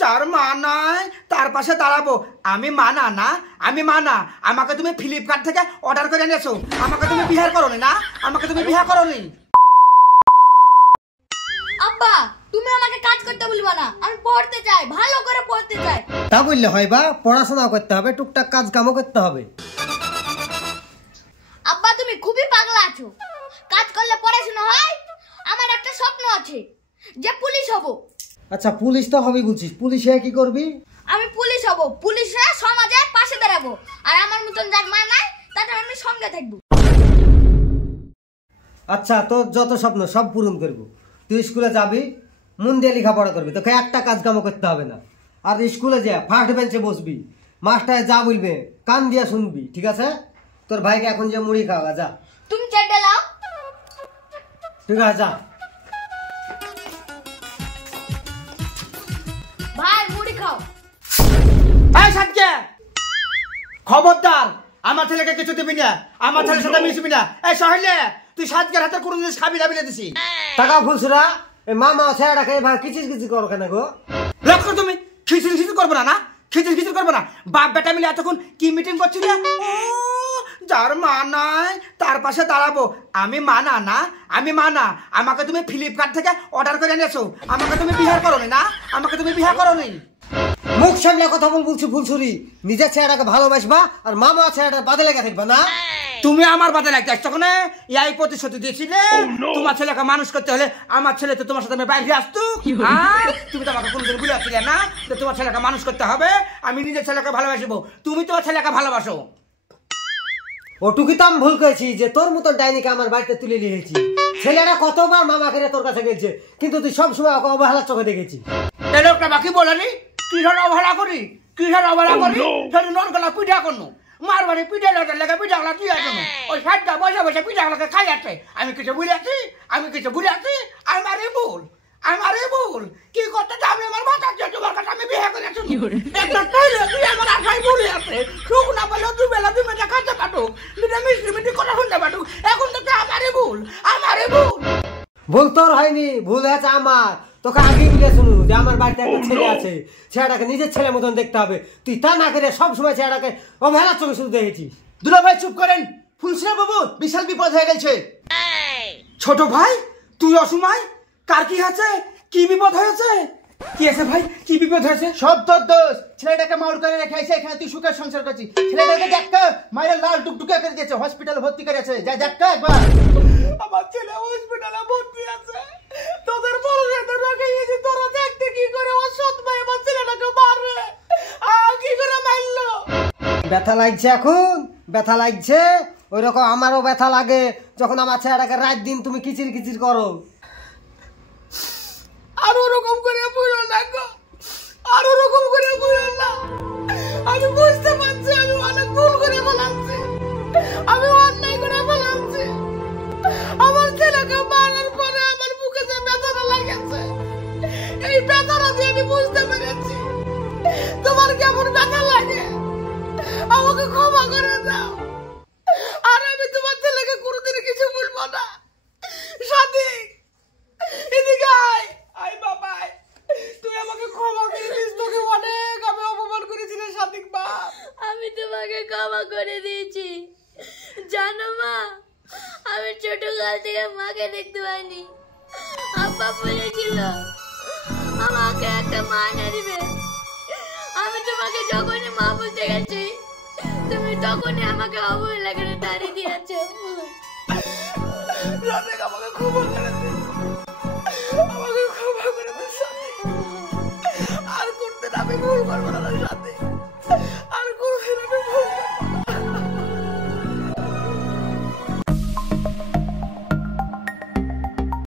যার মা নাই তার পাশে দাঁড়াবো। আমি মানা না, আমি মানা। আমাকে তুমি ফ্লিপকার্ট থেকে অর্ডার করে এনেছো, আমাকে তুমি বিহার করোনি না, আমাকে তুমি বিহার করোনি। আব্বা তুমি আমাকে কাজ করতে বলবা না, আমি পড়তে চাই, ভালো করে পড়তে চাই। তা বললে হয় বা, পড়াশোনাও করতে হবে, টুকটাক কাজ কামও করতে হবে। আব্বা তুমি খুবই পাগলা আছো, কাজ করলে পড়াশোনা হয়? আমার একটা স্বপ্ন আছে যে পুলিশ হব। আচ্ছা পুলিশ তো হবি বলছিস, পুলিশে কি করবি? আমি পুলিশ হব, পুলিশে সমাজের পাশে দাঁড়াবো, আর আমার মতন যার মা নাই তাদের আমি সঙ্গে থাকবো। আচ্ছা তোর যত স্বপ্ন সব পূরণ করবো। তুই স্কুলে যাবি, মন দিয়ে লেখাপড়া করবি, তোকে একটা কাজ কামও করতে হবে না। আর স্কুলে যা ফার্স্ট বেঞ্চে বসবি, মাস্টার যা বলবে কান দিয়ে শুনবি, ঠিক আছে? তোর ভাইকে এখন যে মুড়ি খাওয়া যা। তুমি চেটে লাও। ঠিক আছে যা। ভাই মুড়ি খাও। এই সাতকে খবরদার, আমার ছেলেকে কিছু দিবি না, আমার ছেলের সাথে মিশবি না। এই সহেলে তুই সাতকের হাতে কোনো জিনিস খাবি না বলে দিছি। টাকা ফুলছুরা এই মামা ছেড়াটাকে এবার কিচির কিচির করো কেন গো? লক্ষ্য তুমি খিচুড়ি খিচুড়ি করবো না, না খিচুড়ি খিচুড়ি করবো না। বাপ বেটা মিলে এতক্ষণ কি মিটিং করছিলে? যার মা নাই তার পাশে দাঁড়াবো। আমি মানা না, আমি মানা। আমাকে তুমি ফ্লিপকার্ট থেকে অর্ডার করে এনেছো, আমাকে তুমি বিহার করোনি না, আমাকে তুমি বিহার করোনি। মুখ সামলে কথা বলছি ফুলছুরি। নিজের ছেলেটাকে ভালোবাসবা আর মামা ছেলেটার বাদে লেগে থাকবা না? তুমি আমার বাদে লাগতে আসছো কোনে? এই প্রতিশ্রুতি দিয়েছিলে তোমার ছেলেকে মানুষ করতে হলে আমার ছেলে তো তোমার সাথে আমি বাইরে আসতো। তুমি তো আমাকে কোনোদিন ভুলে আসছিলে না যে তোমার ছেলেকে মানুষ করতে হবে, আমি নিজের ছেলেকে ভালোবাসবো। তুমি তোমার ছেলেকে ভালোবাসো। ওটুকি তো আমি ভুল করেছি যে তোর মতন ডাইনিকে আমার বাড়িতে তুলে নিয়েছি। ছেলেরা কতবার মামা করে তোর কাছে গেছে, কিন্তু তুই সবসময় ওকে অবহেলার চোখে দেখেছি। এই লোকটা বাকি বলেনি কিসের অবহেলা করি, কিসের অবহেলা করি? সেটা নরগলা পিঠা করনো, মারবাড়ি পিঠা লেগে পিঠাগুলা দিয়ে আসনো, ওই সাতটা বসে বসে পিঠাগুলোকে খাই আছে। আমি কিছু ভুলে আছি, আমি কিছু ভুলে আছি। আমারই ভুল, আমারই ভুল। কি করতে আমি আমার বাচ্চা তোমার কাছে আমি বিয়ে করেছি, আমার আশাই ভুলে আছে। সুখ না পেলেও দুবেলা তুমি খাতে পাঠুক, দুটা মিষ্টি মিষ্টি কথা শুনতে পাঠুক। এখন তো আমারই ভুল, আমারই ভুল। ভুল তোর হয়নি, ভুল হয়েছে আমার। তোকে আগে মিলে শুনু যে আমার বাড়িতে একটা ছেলে আছে, ছেলেটাকে নিজের ছেলের মতন দেখতে হবে। তুই তা না করে সবসময় ছেলেটাকে অবহেলার চোখে শুধু দেখেছিস। দুলা ভাই চুপ করেন, ফুলসিনা বাবু বিশাল বিপদ হয়ে গেছে। ছোট ভাই তুই অসময়, কার কি আছে, কি বিপদ হয়েছে? কি আছে ভাই, কি বিপদ হয়েছে? সব তোর দোষ। ছেলেটাকে মাউর করে রেখে এসে এখানে তুই সুখের সংসার করছিস। ছেলেটাকে দেখা মায়ের লাল টুকটুকে করে দিয়েছে, হসপিটালে ভর্তি করেছে। যা দেখা একবার। আমার ছেলে হসপিটালে ভর্তি আছে, তোদের বড় ছেলে রোগে গেছে, তোরা দেখতে কি করে ও সৎ ভাই আমার ছেলেটাকে মারবে? কি করে মারলো? ব্যথা লাগছে এখন, ব্যথা লাগছে। ওই রকম আমারও ব্যথা লাগে যখন আমার ছেলেটাকে রাত দিন তুমি কিচির কিচির করো। আর ওরকম করে বুঝো না গো, আর ওরকম করে বুঝো না। আমি বুঝতে পারছি আমি অনেক ভুল করে বলাচ্ছি, আমি অন্যায় করে বলাচ্ছি। আমার ছেলেকে মারার পরে আমার বুকে যে ব্যথাটা লাগেছে, এই ব্যথাটা দিয়ে আমি বুঝতে পেরেছি তোমার কেমন ব্যথা লাগে। আমাকে ক্ষমা করে দাও, আর আমি তোমার ছেলেকে কোনোদিন কিছু বলবো না। সাথী এদিকে আয়, আয় বাবা আয়। তুই আমাকে ক্ষমা করে দিস, তোকে অনেক আমি অপমান করেছি রে সাথী বাপ। আমি তোমাকে ক্ষমা করে দিয়েছি। জানো মা, আমি ছোটকাল থেকে মাকে দেখতে পাইনি। আব্বা বলেছিল আমাকে একটা মা এনে দিবে। আমি তোমাকে যখনই মা বলতে গেছি, তুমি তখনই আমাকে অবহেলা করে তাড়িয়ে দিয়েছো। আমাকে ক্ষমা করে দিস।